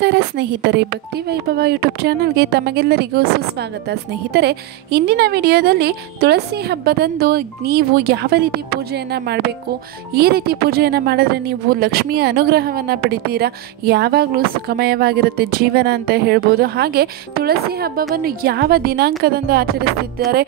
ನಮಸ್ಕಾರ ಸ್ನೇಹಿತರೆ, ಭಕ್ತಿ ವೈಭವ ಯೂಟ್ಯೂಬ್ ಚಾನಲ್ಗೆ ತಮಗೆಲ್ಲರಿಗೂ ಸುಸ್ವಾಗತ. ಸ್ನೇಹಿತರೆ, ಇಂದಿನ ವಿಡಿಯೋದಲ್ಲಿ ತುಳಸಿ ಹಬ್ಬದಂದು ನೀವು ಯಾವ ರೀತಿ ಪೂಜೆಯನ್ನು ಮಾಡಬೇಕು, ಈ ರೀತಿ ಪೂಜೆಯನ್ನು ಮಾಡಿದ್ರೆ ನೀವು ಲಕ್ಷ್ಮಿಯ ಅನುಗ್ರಹವನ್ನು ಪಡಿತೀರಾ, ಯಾವಾಗಲೂ ಸುಖಮಯವಾಗಿರುತ್ತೆ ಜೀವನ ಅಂತ ಹೇಳ್ಬೋದು. ಹಾಗೆ ತುಳಸಿ ಹಬ್ಬವನ್ನು ಯಾವ ದಿನಾಂಕದಂದು ಆಚರಿಸ್ತಿದ್ದಾರೆ,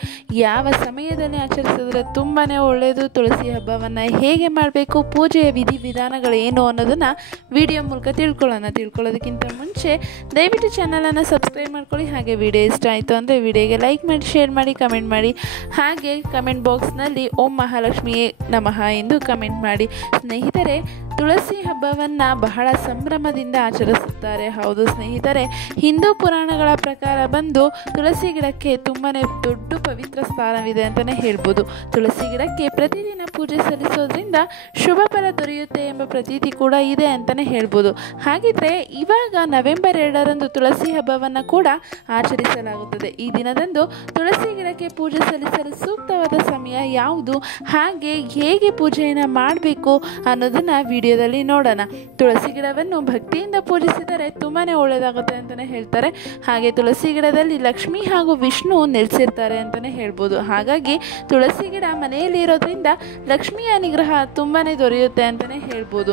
ಯಾವ ಸಮಯದಲ್ಲಿ ಆಚರಿಸಿದ್ರೆ ತುಂಬಾ ಒಳ್ಳೆಯದು, ತುಳಸಿ ಹಬ್ಬವನ್ನು ಹೇಗೆ ಮಾಡಬೇಕು, ಪೂಜೆಯ ವಿಧಿವಿಧಾನಗಳು ಏನು ಅನ್ನೋದನ್ನು ವಿಡಿಯೋ ಮೂಲಕ ತಿಳ್ಕೊಳ್ಳೋದಕ್ಕಿಂತ ಮುಂಚೆ ದಯವಿಟ್ಟು ಚಾನಲನ್ನು ಸಬ್ಸ್ಕ್ರೈಬ್ ಮಾಡ್ಕೊಳ್ಳಿ. ಹಾಗೆ ವಿಡಿಯೋ ಇಷ್ಟ ಆಯಿತು ಅಂದರೆ ವಿಡಿಯೋಗೆ ಲೈಕ್ ಮಾಡಿ, ಶೇರ್ ಮಾಡಿ, ಕಮೆಂಟ್ ಮಾಡಿ. ಹಾಗೆ ಕಮೆಂಟ್ ಬಾಕ್ಸ್ನಲ್ಲಿ ಓಂ ಮಹಾಲಕ್ಷ್ಮಿಯೇ ನಮಃ ಎಂದು ಕಮೆಂಟ್ ಮಾಡಿ. ಸ್ನೇಹಿತರೆ, ತುಳಸಿ ಹಬ್ಬವನ್ನು ಬಹಳ ಸಂಭ್ರಮದಿಂದ ಆಚರಿಸುತ್ತಾರೆ. ಹೌದು ಸ್ನೇಹಿತರೆ, ಹಿಂದೂ ಪುರಾಣಗಳ ಪ್ರಕಾರ ಬಂದು ತುಳಸಿ ಗಿಡಕ್ಕೆ ತುಂಬಾ ದೊಡ್ಡ ಪವಿತ್ರ ಸ್ಥಾನವಿದೆ ಅಂತಲೇ ಹೇಳ್ಬೋದು. ತುಳಸಿ ಗಿಡಕ್ಕೆ ಪ್ರತಿದಿನ ಪೂಜೆ ಸಲ್ಲಿಸೋದ್ರಿಂದ ಶುಭ ಫಲ ದೊರೆಯುತ್ತೆ ಎಂಬ ಪ್ರತೀತಿ ಕೂಡ ಇದೆ ಅಂತಲೇ ಹೇಳ್ಬೋದು. ಹಾಗಿದ್ರೆ ಇವಾಗ ನವೆಂಬರ್ 2ರಂದು ತುಳಸಿ ಹಬ್ಬವನ್ನು ಕೂಡ ಆಚರಿಸಲಾಗುತ್ತದೆ. ಈ ದಿನದಂದು ತುಳಸಿ ಗಿಡಕ್ಕೆ ಪೂಜೆ ಸಲ್ಲಿಸಲು ಸೂಕ್ತವಾದ ಸಮಯ ಯಾವುದು, ಹಾಗೆ ಹೇಗೆ ಪೂಜೆಯನ್ನು ಮಾಡಬೇಕು ಅನ್ನೋದನ್ನು ವಿಡಿಯೋದಲ್ಲಿ ನೋಡೋಣ. ತುಳಸಿ ಗಿಡವನ್ನು ಭಕ್ತಿಯಿಂದ ಪೂಜಿಸಿದರೆ ತುಂಬಾ ಒಳ್ಳೆಯದಾಗುತ್ತೆ ಅಂತಲೇ ಹೇಳ್ತಾರೆ. ಹಾಗೆ ತುಳಸಿ ಗಿಡದಲ್ಲಿ ಲಕ್ಷ್ಮಿ ಹಾಗೂ ವಿಷ್ಣು ನೆಲೆಸಿರ್ತಾರೆ ಅಂತಲೇ ಹೇಳ್ಬೋದು. ಹಾಗಾಗಿ ತುಳಸಿ ಗಿಡ ಮನೆಯಲ್ಲಿ ಇರೋದ್ರಿಂದ ಲಕ್ಷ್ಮಿಯ ಅನುಗ್ರಹ ತುಂಬಾ ದೊರೆಯುತ್ತೆ ಅಂತಲೇ ಹೇಳ್ಬೋದು.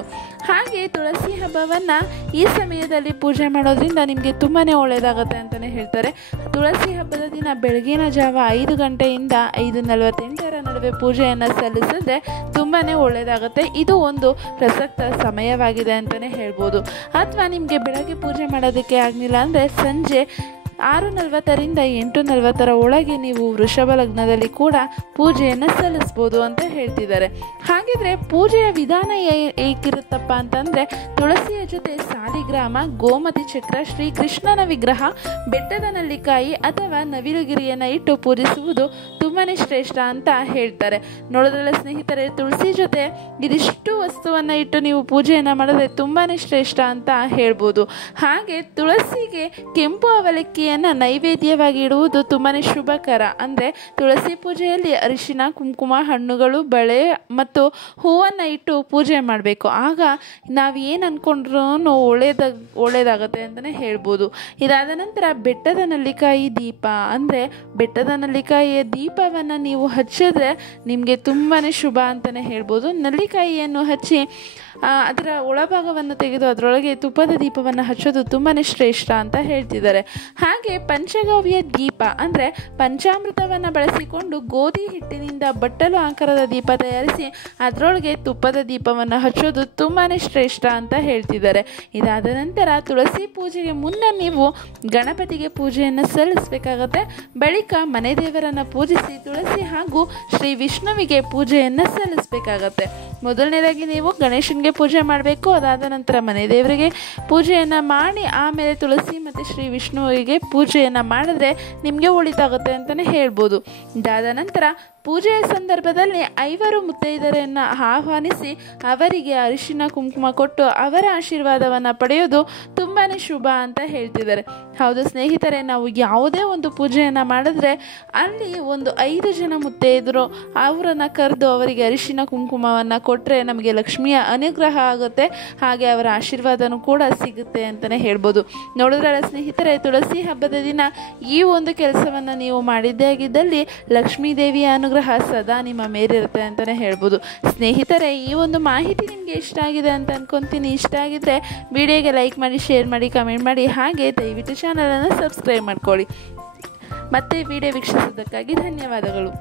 ಹಾಗೆ ತುಳಸಿ ಹಬ್ಬವನ್ನು ಈ ಸಮಯದಲ್ಲಿ ಪೂಜೆ ಮಾಡೋದ್ರಿಂದ ನಿಮಗೆ ತುಂಬಾ ಒಳ್ಳೆಯದಾಗುತ್ತೆ ಅಂತಲೇ ಹೇಳ್ತಾರೆ. ತುಳಸಿ ಹಬ್ಬದ ದಿನ ಬೆಳಗಿನ ಜಾವ 5 ಗಂಟೆಯಿಂದ 5:48 ನಡುವೆ ಪೂಜೆಯನ್ನು ಸಲ್ಲಿಸಿದ್ರೆ ತುಂಬಾ ಒಳ್ಳೆಯದಾಗುತ್ತೆ. ಇದು ಒಂದು ಪ್ರಸಕ್ತ ಸಮಯವಾಗಿದೆ ಅಂತಲೇ ಹೇಳ್ಬೋದು. ಅಥವಾ ನಿಮಗೆ ಬೆಳಗ್ಗೆ ಪೂಜೆ ಮಾಡೋದಕ್ಕೆ ಆಗಲಿಲ್ಲ ಅಂದರೆ ಸಂಜೆ 6:40ರಿಂದ 8:40 ಒಳಗೆ ನೀವು ವೃಷಭ ಲಗ್ನದಲ್ಲಿ ಕೂಡ ಪೂಜೆಯನ್ನು ಸಲ್ಲಿಸ್ಬೋದು ಅಂತ ಹೇಳ್ತಿದ್ದಾರೆ. ಹಾಗಿದ್ರೆ ಪೂಜೆಯ ವಿಧಾನ ಹೇಗಿರುತ್ತಪ್ಪ ಅಂತಂದರೆ, ತುಳಸಿಯ ಜೊತೆ ಸಾಲಿಗ್ರಾಮ, ಗೋಮತಿ ಚಕ್ರ, ಶ್ರೀಕೃಷ್ಣನ ವಿಗ್ರಹ, ಬೆಟ್ಟದ ನಲ್ಲಿಕಾಯಿ ಅಥವಾ ನವಿಲುಗಿರಿಯನ್ನು ಇಟ್ಟು ಪೂಜಿಸುವುದು ತುಂಬಾ ಶ್ರೇಷ್ಠ ಅಂತ ಹೇಳ್ತಾರೆ. ನೋಡಿದ್ರಲ್ಲ ಸ್ನೇಹಿತರೆ, ತುಳಸಿ ಜೊತೆ ಇದಿಷ್ಟು ವಸ್ತುವನ್ನು ಇಟ್ಟು ನೀವು ಪೂಜೆಯನ್ನು ಮಾಡಿದ್ರೆ ತುಂಬಾ ಶ್ರೇಷ್ಠ ಅಂತ ಹೇಳ್ಬೋದು. ಹಾಗೆ ತುಳಸಿಗೆ ಕೆಂಪು ಅವಲಕ್ಕಿ ನೈವೇದ್ಯವಾಗಿ ಇಡುವುದು ತುಂಬಾ ಶುಭಕರ. ಅಂದರೆ ತುಳಸಿ ಪೂಜೆಯಲ್ಲಿ ಅರಿಶಿನ, ಕುಂಕುಮ, ಹಣ್ಣುಗಳು, ಬಳೆ ಮತ್ತು ಹೂವನ್ನು ಇಟ್ಟು ಪೂಜೆ ಮಾಡಬೇಕು. ಆಗ ನಾವು ಏನು ಅಂದ್ಕೊಂಡ್ರೂ ಒಳ್ಳೆಯದಾಗತ್ತೆ ಅಂತಲೇ ಹೇಳ್ಬೋದು. ಇದಾದ ನಂತರ ಬೆಟ್ಟದ ನಲ್ಲಿಕಾಯಿ ದೀಪ, ಅಂದರೆ ಬೆಟ್ಟದ ನಲ್ಲಿಕಾಯಿಯ ದೀಪವನ್ನು ನೀವು ಹಚ್ಚಿದ್ರೆ ನಿಮಗೆ ತುಂಬಾ ಶುಭ ಅಂತಲೇ ಹೇಳ್ಬೋದು. ನಲ್ಲಿಕಾಯಿಯನ್ನು ಹಚ್ಚಿ ಅದರ ಒಳಭಾಗವನ್ನು ತೆಗೆದು ಅದರೊಳಗೆ ತುಪ್ಪದ ದೀಪವನ್ನು ಹಚ್ಚೋದು ತುಂಬಾ ಶ್ರೇಷ್ಠ ಅಂತ ಹೇಳ್ತಿದ್ದಾರೆ. ಹಾಗೆ ಪಂಚಗವ್ಯ ದೀಪ, ಅಂದರೆ ಪಂಚಾಮೃತವನ್ನು ಬಳಸಿಕೊಂಡು ಗೋಧಿ ಹಿಟ್ಟಿನಿಂದ ಬಟ್ಟಲು ಆಕಾರದ ದೀಪ ತಯಾರಿಸಿ ಅದರೊಳಗೆ ತುಪ್ಪದ ದೀಪವನ್ನು ಹಚ್ಚೋದು ತುಂಬಾ ಶ್ರೇಷ್ಠ ಅಂತ ಹೇಳ್ತಿದ್ದಾರೆ. ಇದಾದ ನಂತರ ತುಳಸಿ ಪೂಜೆಗೆ ಮುನ್ನ ನೀವು ಗಣಪತಿಗೆ ಪೂಜೆಯನ್ನು ಸಲ್ಲಿಸಬೇಕಾಗತ್ತೆ. ಬಳಿಕ ಮನೆ ದೇವರನ್ನು ಪೂಜಿಸಿ ತುಳಸಿ ಹಾಗೂ ಶ್ರೀ ವಿಷ್ಣುವಿಗೆ ಪೂಜೆಯನ್ನು ಸಲ್ಲಿಸಬೇಕಾಗತ್ತೆ. ಮೊದಲನೇದಾಗಿ ನೀವು ಗಣೇಶನಿಗೆ ಪೂಜೆ ಮಾಡಬೇಕು. ಅದಾದ ನಂತರ ಮನೆ ದೇವರಿಗೆ ಪೂಜೆಯನ್ನು ಮಾಡಿ ಆಮೇಲೆ ತುಳಸಿ ಮತ್ತು ಶ್ರೀ ವಿಷ್ಣುವಿಗೆ ಪೂಜೆಯನ್ನು ಮಾಡಿದ್ರೆ ನಿಮಗೆ ಒಳಿತಾಗುತ್ತೆ ಅಂತಲೇ ಹೇಳ್ಬೋದು. ಇದಾದ ನಂತರ ಪೂಜೆಯ ಸಂದರ್ಭದಲ್ಲಿ 5 ಮುತ್ತೈದೆಯರನ್ನು ಆಹ್ವಾನಿಸಿ ಅವರಿಗೆ ಅರಿಶಿನ ಕುಂಕುಮ ಕೊಟ್ಟು ಅವರ ಆಶೀರ್ವಾದವನ್ನು ಪಡೆಯೋದು ತುಂಬಾ ಶುಭ ಅಂತ ಹೇಳ್ತಿದ್ದಾರೆ. ಹೌದು ಸ್ನೇಹಿತರೆ, ನಾವು ಯಾವುದೇ ಒಂದು ಪೂಜೆಯನ್ನು ಮಾಡಿದ್ರೆ ಅಲ್ಲಿ ಒಂದು 5 ಜನ ಮುತ್ತೈದರು ಅವರನ್ನು ಕರೆದು ಅವರಿಗೆ ಅರಿಶಿನ ಕುಂಕುಮವನ್ನು ಕೊಟ್ಟರೆ ನಮಗೆ ಲಕ್ಷ್ಮಿಯ ಅನುಗ್ರಹ ಆಗುತ್ತೆ. ಹಾಗೆ ಅವರ ಆಶೀರ್ವಾದನೂ ಕೂಡ ಸಿಗುತ್ತೆ ಅಂತಲೇ ಹೇಳ್ಬೋದು. ನೋಡಿದ್ರಲ್ಲ ಸ್ನೇಹಿತರೆ, ತುಳಸಿ ಹಬ್ಬದ ದಿನ ಈ ಒಂದು ಕೆಲಸವನ್ನು ನೀವು ಮಾಡಿದ್ದೇ ಆಗಿದ್ದಲ್ಲಿ ಲಕ್ಷ್ಮೀ ದೇವಿಯ ಅನುಗ್ರಹ ಸದಾ ನಿಮ್ಮ ಮೇಲಿರುತ್ತೆ ಅಂತಲೇ ಹೇಳ್ಬೋದು. ಸ್ನೇಹಿತರೆ, ಈ ಒಂದು ಮಾಹಿತಿ ನಿಮಗೆ ಇಷ್ಟ ಆಗಿದೆ ಅಂತ ಅನ್ಕೊತೀನಿ. ಇಷ್ಟ ಆಗಿದ್ರೆ ವಿಡಿಯೋಗೆ ಲೈಕ್ ಮಾಡಿ, ಶೇರ್ ಮಾಡಿ, ಕಮೆಂಟ್ ಮಾಡಿ. ಹಾಗೆ ದಯವಿಟ್ಟು ಚಾನಲನ್ನು ಸಬ್ಸ್ಕ್ರೈಬ್ ಮಾಡ್ಕೊಳ್ಳಿ. ಮತ್ತೆ ವಿಡಿಯೋ ವೀಕ್ಷಿಸೋದಕ್ಕಾಗಿ ಧನ್ಯವಾದಗಳು.